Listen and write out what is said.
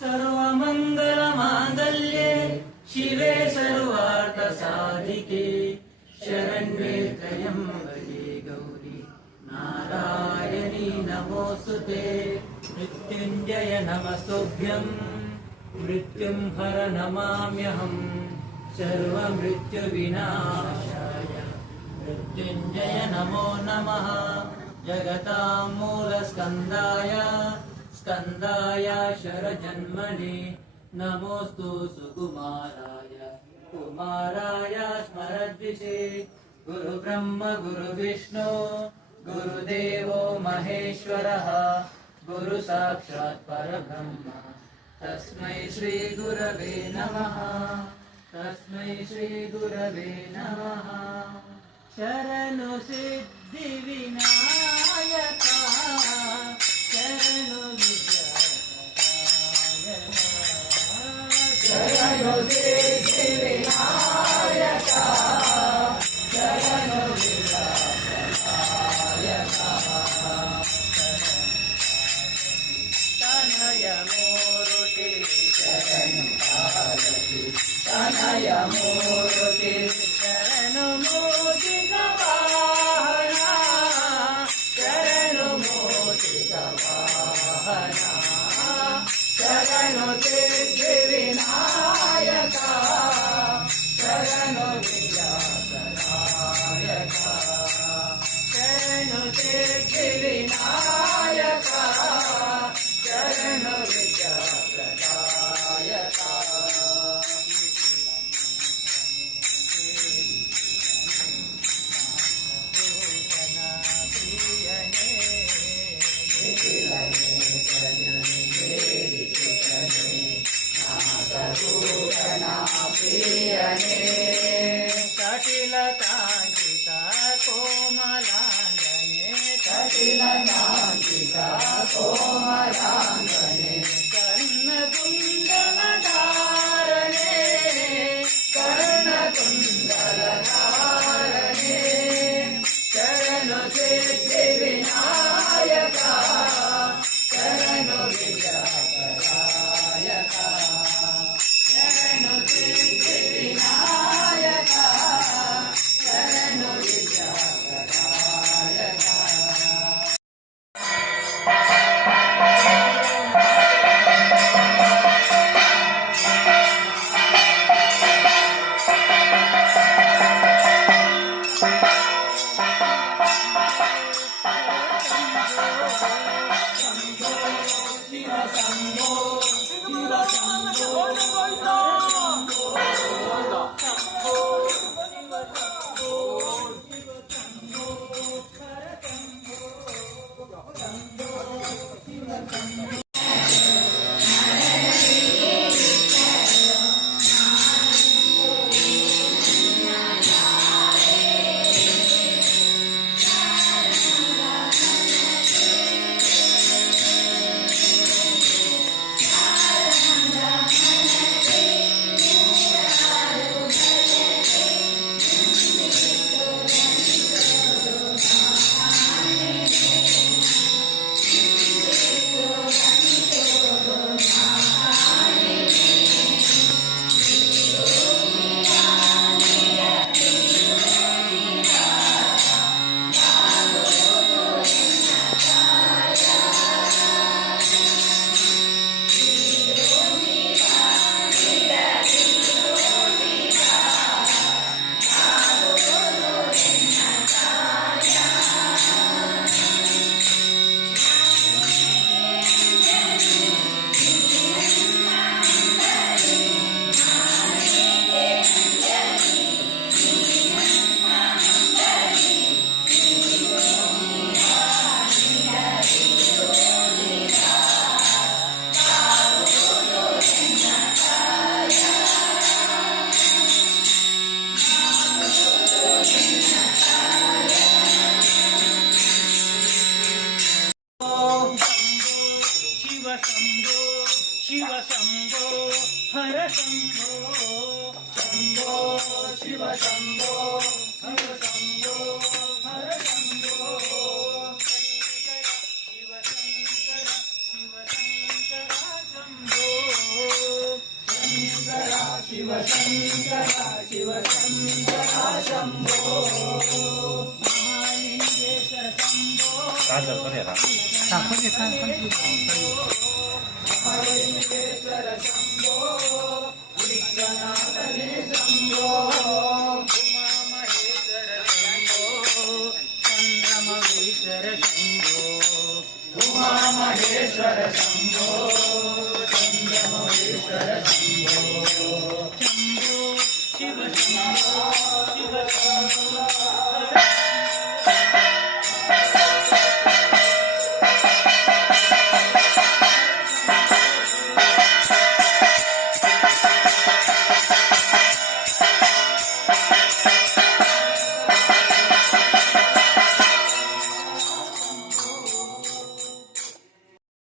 सर्वमङ्गलमाङ्गल्ये शिवे सर्वार्थसाधिके शरण्ये त्र्यम्बके गौरी। नारायणी नमोऽस्तु ते। मृत्युञ्जय नमस्तुभ्यम् मृत्युं हर नमाम्यहम् सर्वमृत्युविनाशाय। मृत्युञ्जय नमो नमः। जगतां मूलस्कन्दाय स्कन्दाय शरजन्मने। नमोऽस्तु सुकुमाराय। कुमाराय स्मरद्विषे। गुरुब्रह्म गुरुविष्णु गुरुदेवो महेश्वरः। गुरु साक्षात् परब्रह्म। तस्मै श्रीगुरवे नमः। तस्मै श्रीगुरवे नमः। शरणु Jai Jai Jai Jai ಕೋಮರಾಂಗಣೆ ಕಣ್ಣ ಕುಂದನ శివ శంభో హర శంభో శంభో శివ శంభో హర శంభో హర శంభో శివ శంకర శివ శంకర శంభో శంభో శివ శంభో శివ శంభో